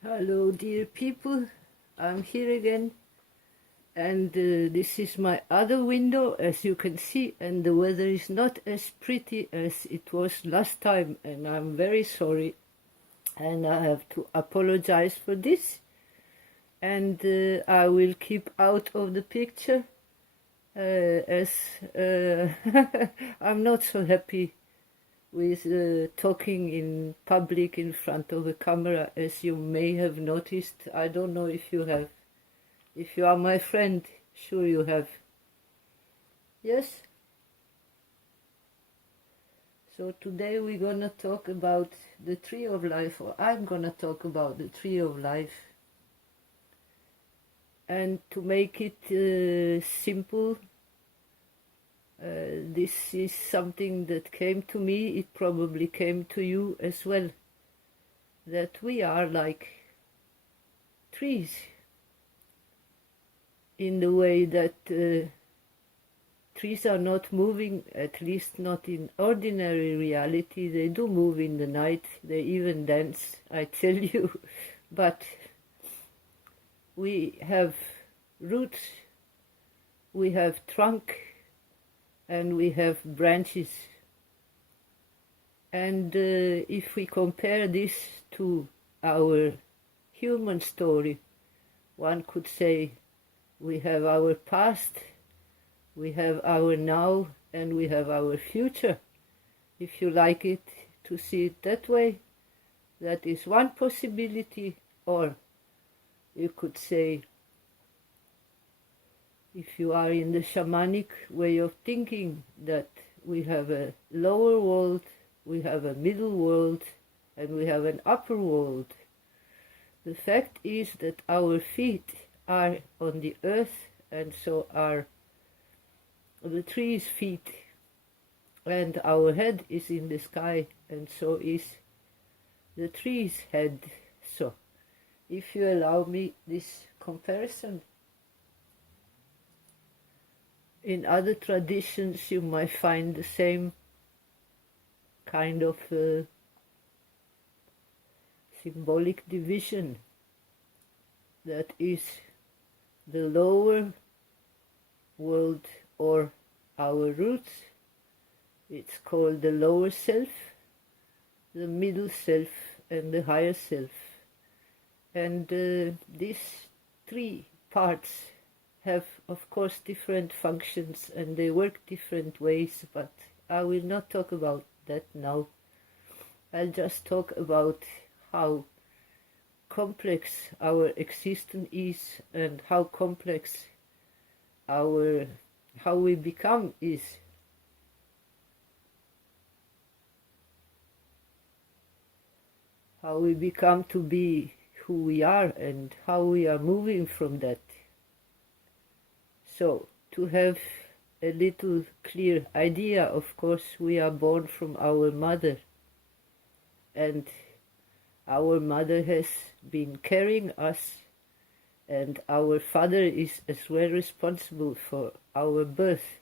Hello, dear people. I'm here again, and this is my other window, as you can see, and the weather is not as pretty as it was last time, and I'm very sorry, and I have to apologize for this, and I will keep out of the picture, as I'm not so happy with talking in public in front of a camera, as you may have noticed. I don't know if you have. If you are my friend, sure you have. Yes? So today we're gonna talk about the tree of life, or I'm gonna talk about the tree of life. And to make it simple, this is something that came to me, it probably came to you as well, that we are like trees in the way that trees are not moving, at least not in ordinary reality. They do move in the night, they even dance, I tell you. But we have roots, we have trunk, and we have branches. And if we compare this to our human story, one could say we have our past, we have our now, and we have our future. If you like it to see it that way, that is one possibility. Or you could say, if you are in the shamanic way of thinking, that we have a lower world, we have a middle world, and we have an upper world. The fact is that our feet are on the earth, and so are the tree's feet, and our head is in the sky, and so is the tree's head. So, if you allow me this comparison, in other traditions you might find the same kind of symbolic division, that is the lower world, or our roots. It's called the lower self, the middle self, and the higher self. And these three parts have, of course, different functions, and they work different ways, but I will not talk about that now. I'll just talk about how complex our existence is, and how complex how we become is. How we become to be who we are, and how we are moving from that. So, to have a little clear idea, of course, we are born from our mother, and our mother has been carrying us, and our father is as well responsible for our birth.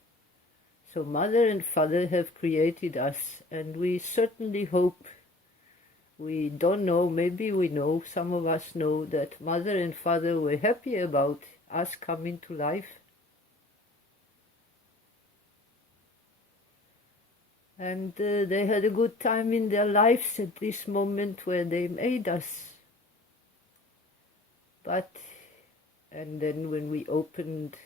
So mother and father have created us, and we certainly hope, we don't know, maybe we know, some of us know, that mother and father were happy about us coming to life. And they had a good time in their lives at this moment where they made us. But, and then when we opened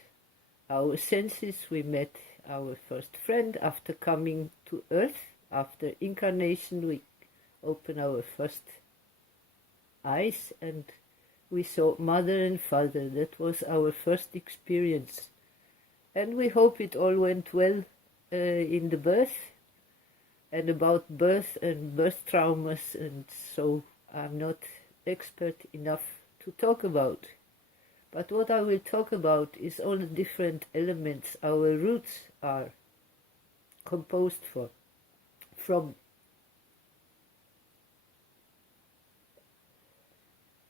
our senses, we met our first friend after coming to earth. After incarnation, we opened our first eyes, and we saw mother and father. That was our first experience. And we hope it all went well in the birth. And about birth and birth traumas, and so I'm not expert enough to talk about. But what I will talk about is all the different elements our roots are composed from.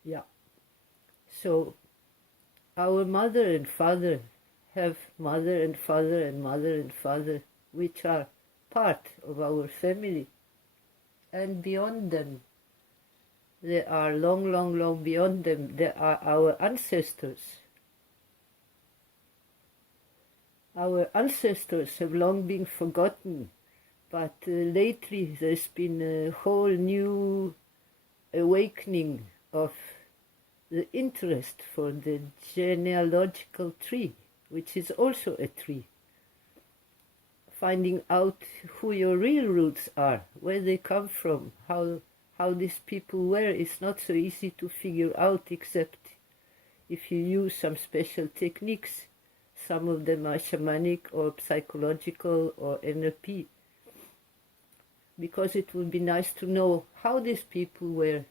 Yeah. So our mother and father have mother and father and mother and father, which are part of our family. And beyond them, They are long, long, long beyond them. They are our ancestors. Our ancestors have long been forgotten, but lately there's been a whole new awakening of the interest for the genealogical tree, which is also a tree. Finding out who your real roots are, where they come from, how these people were, is not so easy to figure out, except if you use some special techniques. Some of them are shamanic or psychological or NLP, because it would be nice to know how these people were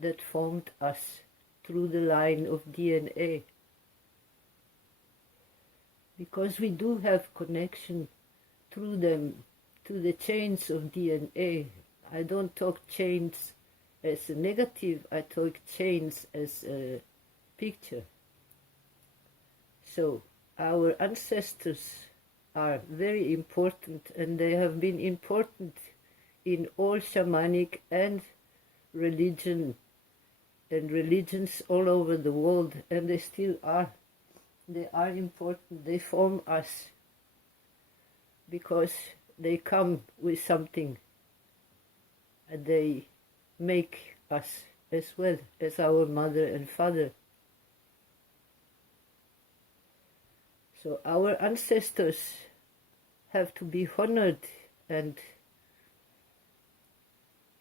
that formed us through the line of DNA. Because we do have connection through them to the chains of DNA. I don't talk chains as a negative, I talk chains as a picture. So our ancestors are very important, and they have been important in all shamanic and religions all over the world, and they still are. They are important. They form us because they come with something, and they make us as well as our mother and father. So our ancestors have to be honored, and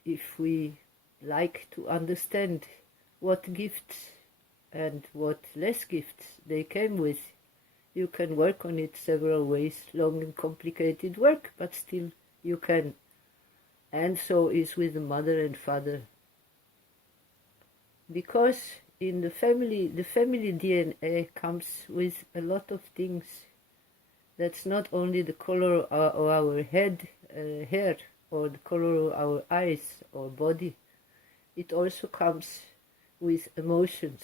if we like to understand what gifts and what less gifts they came with, you can work on it several ways, long and complicated work, but still you can. And so is with the mother and father. Because in the family DNA comes with a lot of things. That's not only the color of our head, hair, or the color of our eyes or body. It also comes with emotions.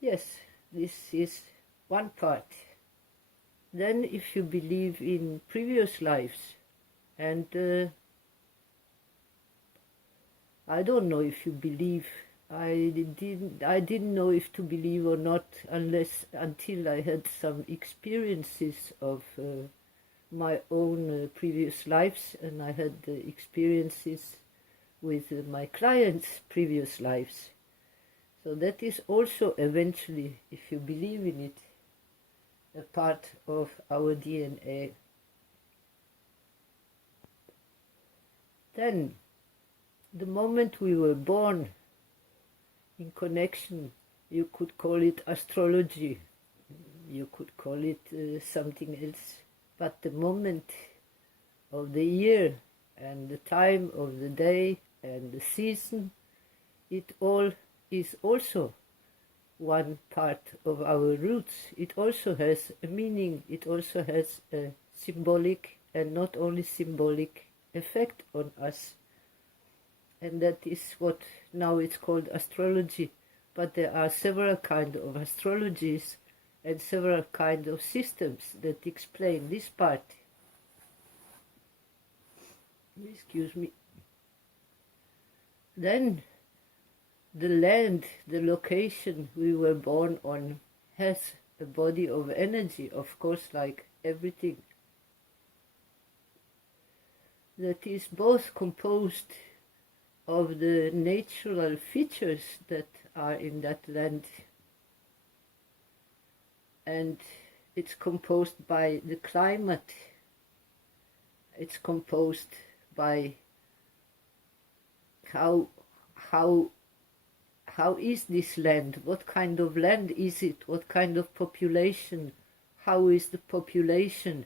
Yes, this is one part. Then if you believe in previous lives, and I don't know if you believe, I didn't know if to believe or not until I had some experiences of my own previous lives, and I had experiences with my clients' previous lives. So that is also eventually, if you believe in it, a part of our DNA. Then, the moment we were born, in connection, you could call it astrology, you could call it something else, but the moment of the year and the time of the day and the season, it all is also one part of our roots. It also has a meaning, it also has a symbolic and not only symbolic effect on us. And that is what now it's called astrology. But there are several kinds of astrologies and several kinds of systems that explain this part. Excuse me. Then the land, the location we were born on, has a body of energy, of course, like everything, that is both composed of the natural features that are in that land, and it's composed by the climate, it's composed by how is this land, what kind of land is it, what kind of population, how is the population,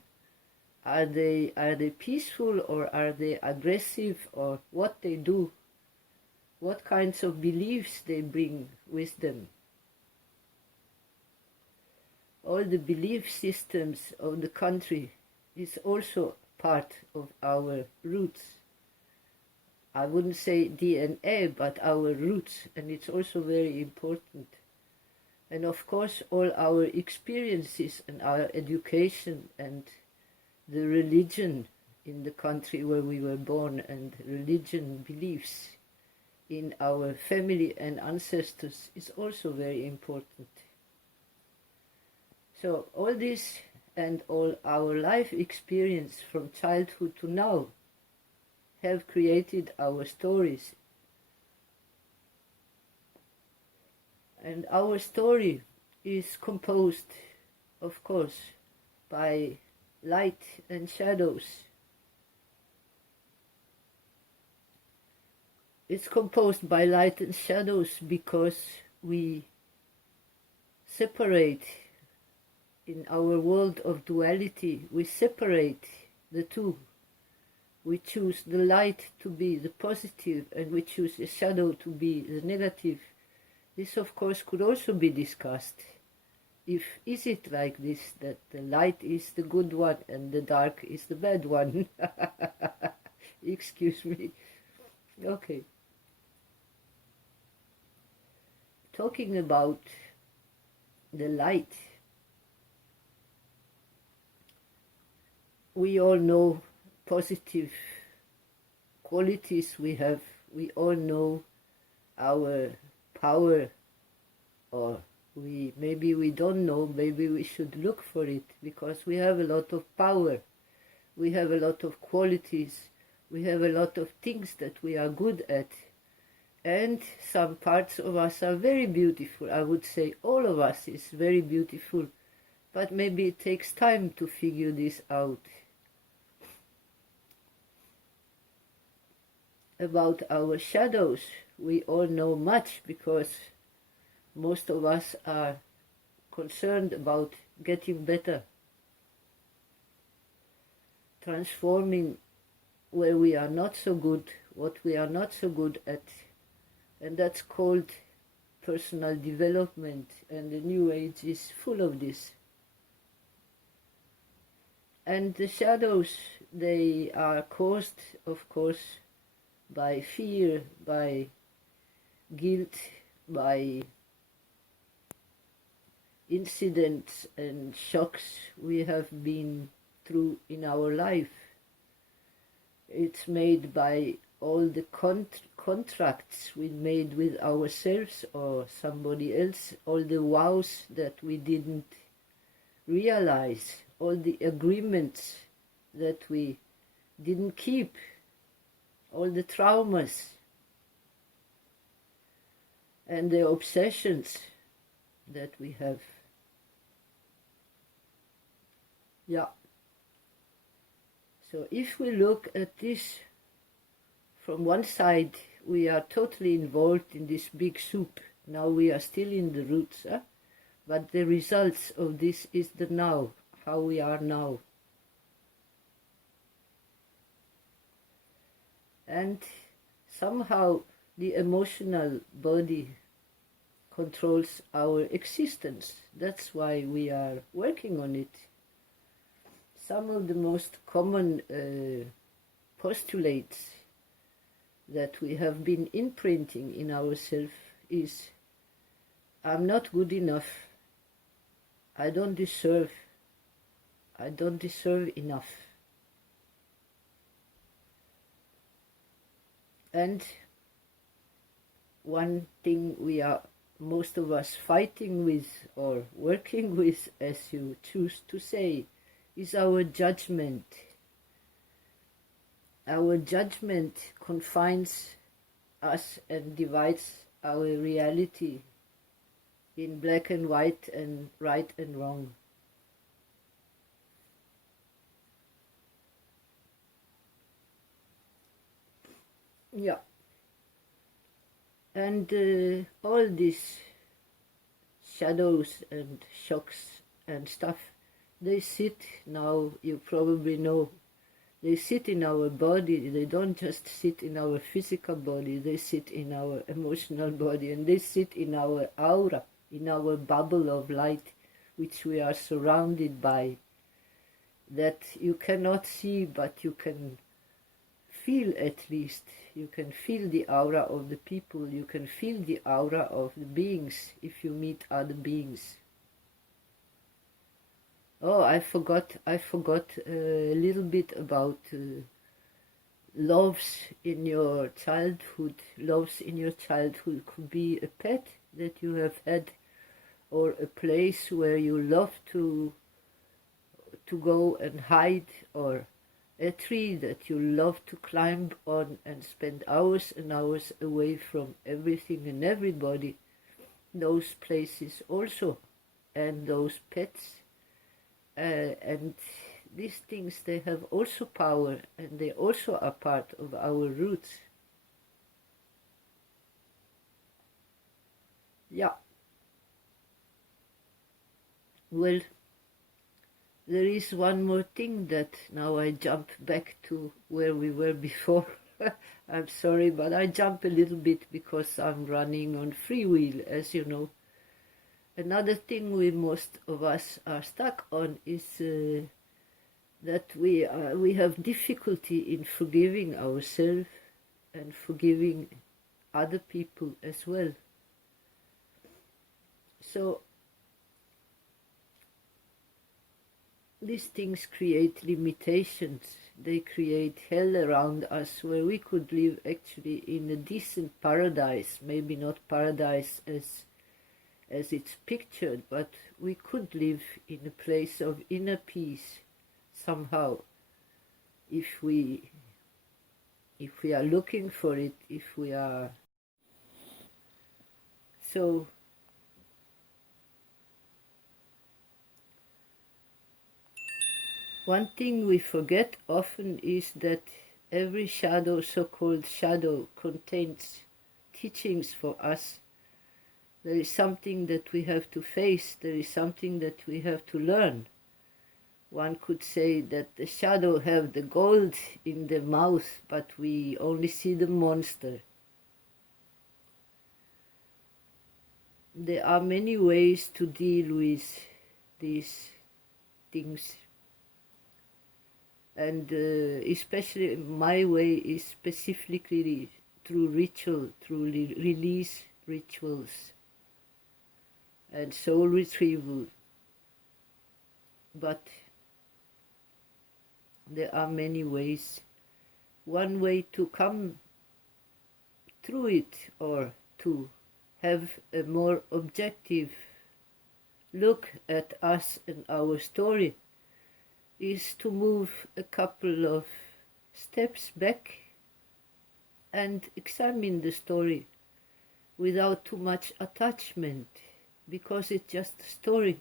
are they peaceful or are they aggressive, or what they do, what kinds of beliefs they bring with them. All the belief systems of the country is also part of our roots. I wouldn't say DNA, but our roots, and it's also very important. And of course, all our experiences and our education and the religion in the country where we were born, and religion beliefs, in our family and ancestors is also very important. So all this and all our life experience from childhood to now have created our stories. And our story is composed, of course, by light and shadows. It's composed by light and shadows because we separate in our world of duality, we separate the two. We choose the light to be the positive and we choose the shadow to be the negative. This of course could also be discussed. Is it like this, that the light is the good one and the dark is the bad one? Excuse me. Okay. Talking about the light, we all know positive qualities we have. We all know our power, or maybe we don't know, maybe we should look for it, because we have a lot of power, we have a lot of qualities, we have a lot of things that we are good at, and some parts of us are very beautiful. I would say all of us is very beautiful, but maybe it takes time to figure this out. About our shadows, we all know much because most of us are concerned about getting better, transforming where we are not so good, what we are not so good at, and that's called personal development, and the New Age is full of this. And the shadows, they are caused, of course, by fear, by guilt, by incidents and shocks we have been through in our life. It's made by all the contracts we made with ourselves or somebody else, all the vows that we didn't realize, all the agreements that we didn't keep, all the traumas and the obsessions that we have. Yeah. So if we look at this from one side, we are totally involved in this big soup. Now we are still in the roots, but the results of this is the now, how we are now. And somehow the emotional body controls our existence. That's why we are working on it. Some of the most common postulates that we have been imprinting in ourselves is, I'm not good enough, I don't deserve enough. And one thing we are, most of us, fighting with or working with, as you choose to say, is our judgment. Our judgment confines us and divides our reality in black and white and right and wrong. Yeah. And all these shadows and shocks and stuff, they sit, now you probably know, they sit in our body. They don't just sit in our physical body, they sit in our emotional body, and they sit in our aura, in our bubble of light, which we are surrounded by, that you cannot see, but you can feel. At least you can feel the aura of the people, you can feel the aura of the beings if you meet other beings. Oh, I forgot a little bit about loves in your childhood could be a pet that you have had, or a place where you love to go and hide, or a tree that you love to climb on and spend hours and hours away from everything and everybody. Those places also, and those pets, and these things, they have also power, and they also are part of our roots. Yeah. Well, there is one more thing that now I jump back to where we were before. I'm sorry, but I jump a little bit because I'm running on freewheel, as you know. Another thing most of us are stuck on is that we have difficulty in forgiving ourselves and forgiving other people as well. So these things create limitations. They create hell around us, where we could live actually in a decent paradise. Maybe not paradise as it's pictured, but we could live in a place of inner peace somehow, if we are looking for it, if we are. So one thing we forget often is that every shadow, so-called shadow, contains teachings for us. There is something that we have to face, there is something that we have to learn. One could say that the shadow have the gold in the mouth, but we only see the monster. There are many ways to deal with these things. And especially my way is specifically through ritual, through release rituals and soul retrieval. But there are many ways. One way to come through it, or to have a more objective look at us and our story, is to move a couple of steps back and examine the story without too much attachment, because it's just a story.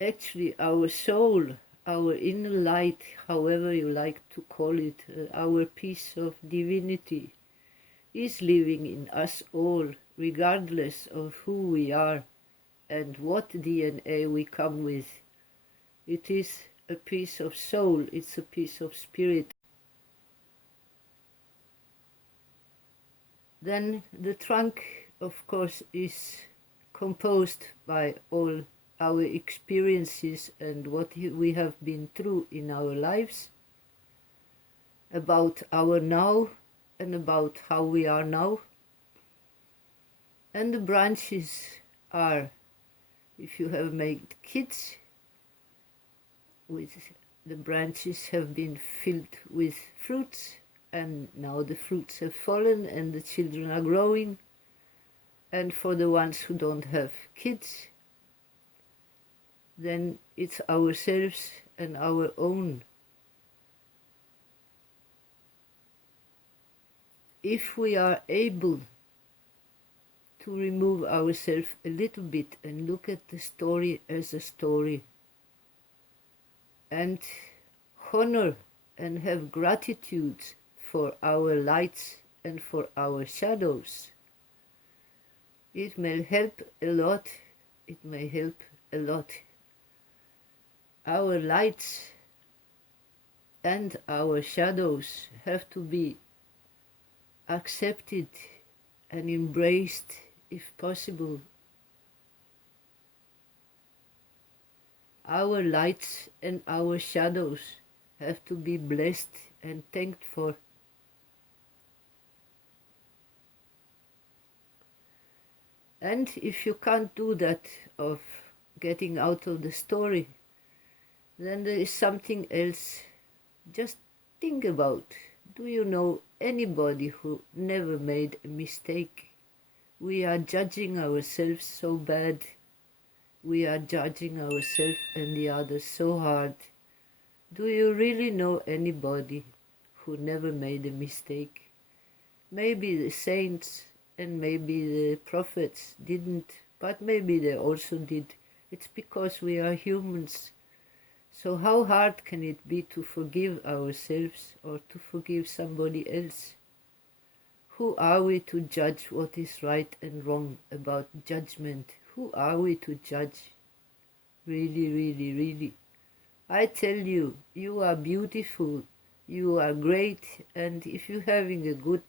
Actually, our soul, our inner light, however you like to call it, our piece of divinity, is living in us all, regardless of who we are and what DNA we come with. It is a piece of soul, it's a piece of spirit. Then the trunk, of course, is composed by all our experiences and what we have been through in our lives, about our now and about how we are now. And the branches are, if you have made kids, the branches have been filled with fruits, and now the fruits have fallen and the children are growing. And for the ones who don't have kids, then it's ourselves and our own. If we are able to remove ourselves a little bit and look at the story as a story, and honor and have gratitude for our lights and for our shadows, it may help a lot. It may help a lot. Our lights and our shadows have to be accepted and embraced if possible. Our lights and our shadows have to be blessed and thanked for. And if you can't do that, of getting out of the story, then there is something else. Just think about Do you know anybody who never made a mistake? We are judging ourselves so bad. We are judging ourselves and the others so hard. Do you really know anybody who never made a mistake? Maybe the saints and maybe the prophets didn't, but maybe they also did. It's because we are humans. So how hard can it be to forgive ourselves or to forgive somebody else? Who are we to judge what is right and wrong about judgment? Who are we to judge? Really, really, really. I tell you, you are beautiful, you are great, and if you're having a good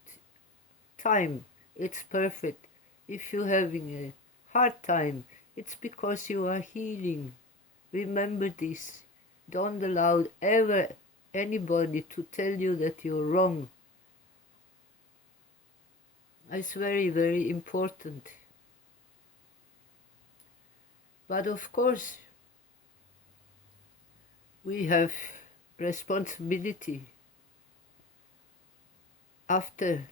time, it's perfect. If you're having a hard time, it's because you are healing. Remember this. Don't allow ever anybody to tell you that you're wrong. It's very, very important. But of course, we have responsibility. After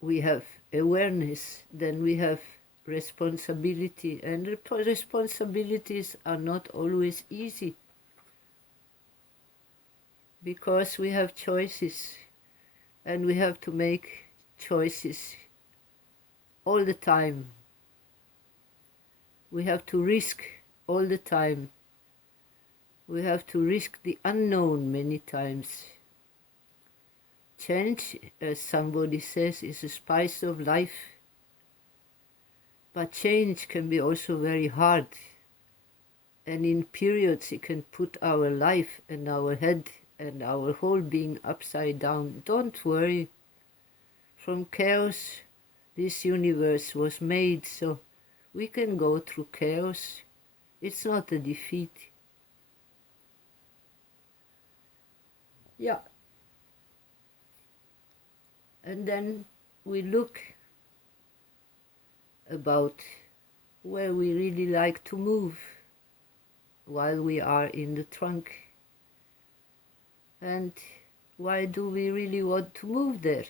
we have awareness, then we have responsibility, and responsibilities are not always easy because we have choices and we have to make choices all the time. We have to risk all the time. We have to risk the unknown many times. Change, as somebody says, is a spice of life. But change can be also very hard. And in periods it can put our life and our head and our whole being upside down. Don't worry. From chaos, this universe was made, so we can go through chaos. It's not a defeat. Yeah. And then we look about where we really like to move while we are in the trunk. And why do we really want to move there?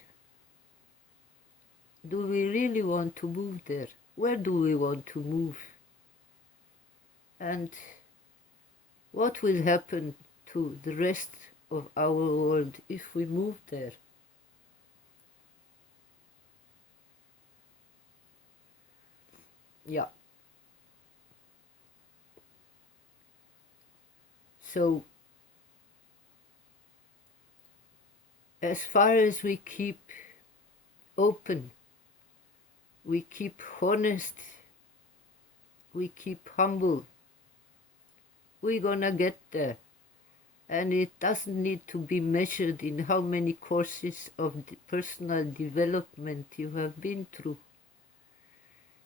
Do we really want to move there? Where do we want to move? And what will happen to the rest of our world if we move there? Yeah. So, as far as we keep open, we keep honest, we keep humble, we're gonna get there. And it doesn't need to be measured in how many courses of personal development you have been through.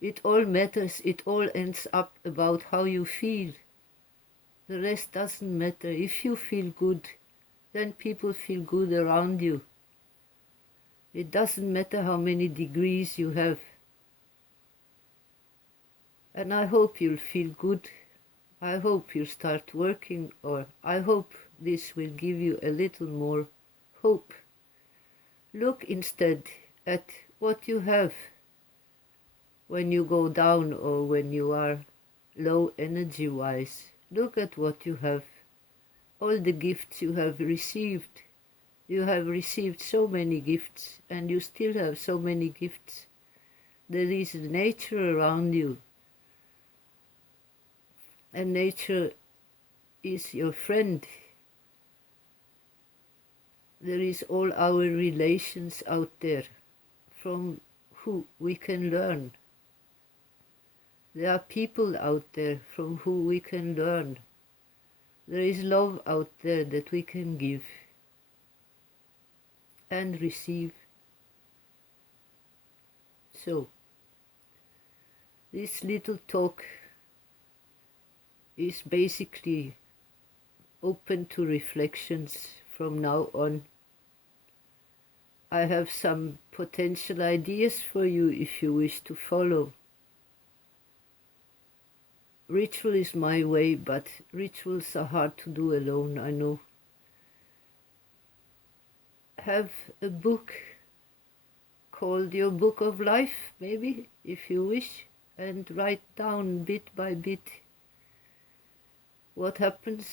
It all matters, it all ends up about how you feel. The rest doesn't matter. If you feel good, then people feel good around you. It doesn't matter how many degrees you have. And I hope you'll feel good. I hope you start working, or I hope this will give you a little more hope. Look instead at what you have when you go down or when you are low energy-wise. Look at what you have, all the gifts you have received. You have received so many gifts and you still have so many gifts. There is nature around you. And nature is your friend. There is all our relations out there from who we can learn. There are people out there from who we can learn. There is love out there that we can give and receive. So, this little talk is basically open to reflections from now on. I have some potential ideas for you if you wish to follow. Ritual is my way, but rituals are hard to do alone, I know. have a book called Your Book of Life, maybe, if you wish, and write down bit by bit what happens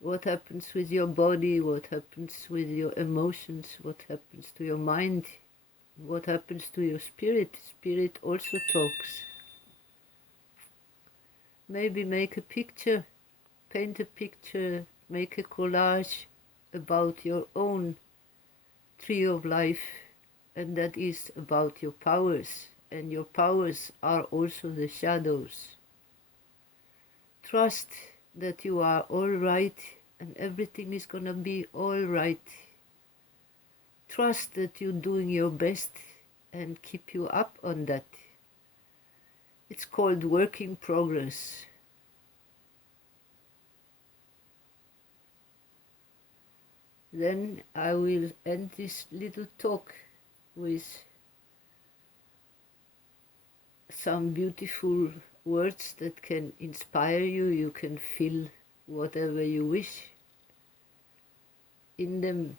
with your body, what happens with your emotions, what happens to your mind, what happens to your spirit. Spirit also talks. Maybe make a picture, paint a picture, make a collage about your own tree of life, and that is about your powers, and your powers are also the shadows. Trust that you are all right and everything is gonna be all right. Trust that you're doing your best and keep you up on that. It's called work in progress. Then I will end this little talk with some beautiful words that can inspire you. You can feel whatever you wish in them,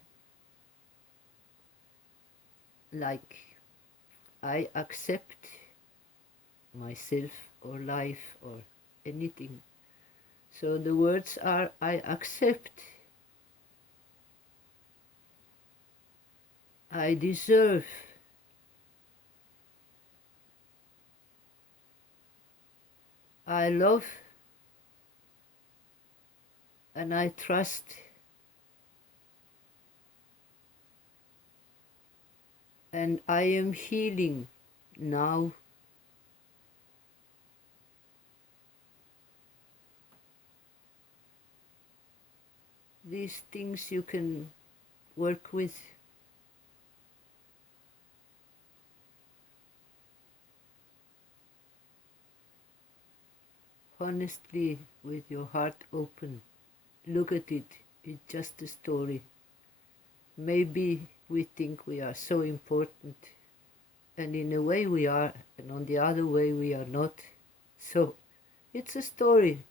like I accept myself or life or anything. So the words are: I accept, I deserve, I love, and I trust. And I am healing now. These things you can work with. Honestly, with your heart open. Look at it. It's just a story. Maybe we think we are so important, and in a way we are, and on the other way we are not. So it's a story.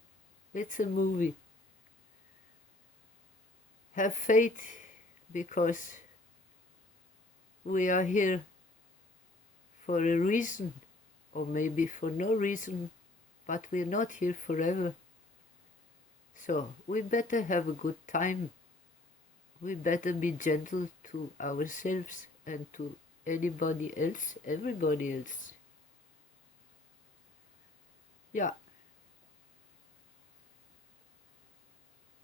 It's a movie. Have faith, because we are here for a reason, or maybe for no reason, but we're not here forever. So we better have a good time. We better be gentle to ourselves and to anybody else, everybody else. Yeah.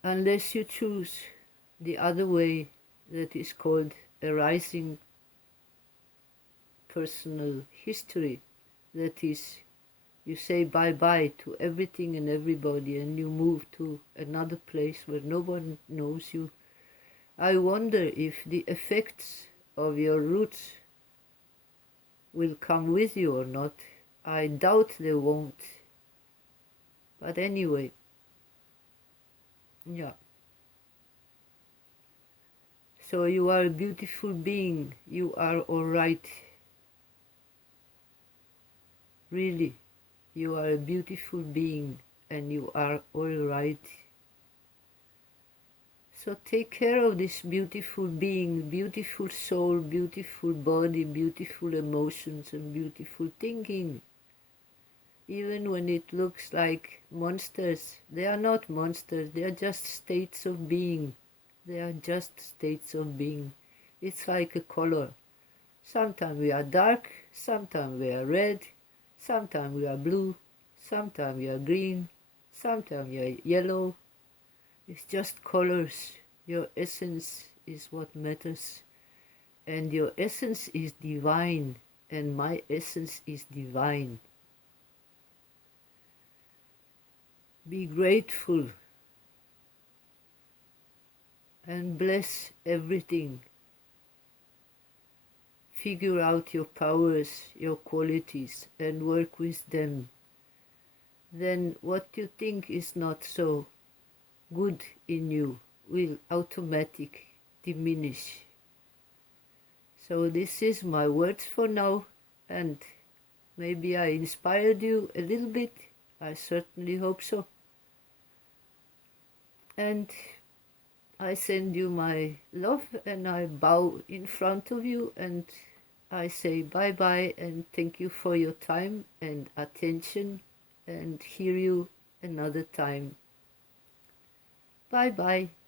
Unless you choose the other way that is called arising personal history, that is, you say bye-bye to everything and everybody and you move to another place where no one knows you. I wonder if the effects of your roots will come with you or not. I doubt they won't. But anyway, yeah. So you are a beautiful being. You are all right. Really, you are a beautiful being and you are all right. So take care of this beautiful being, beautiful soul, beautiful body, beautiful emotions and beautiful thinking. Even when it looks like monsters, they are not monsters, they are just states of being. They are just states of being. It's like a color. Sometimes we are dark, sometimes we are red, sometimes we are blue, sometimes we are green, sometimes we are yellow. It's just colors. Your essence is what matters. And your essence is divine. And my essence is divine. Be grateful. And bless everything. Figure out your powers, your qualities, and work with them. Then what you think is not so good in you will automatically diminish. So this is my words for now, and maybe I inspired you a little bit. I certainly hope so. And I send you my love and I bow in front of you and I say bye-bye and thank you for your time and attention and hear you another time. Bye-bye.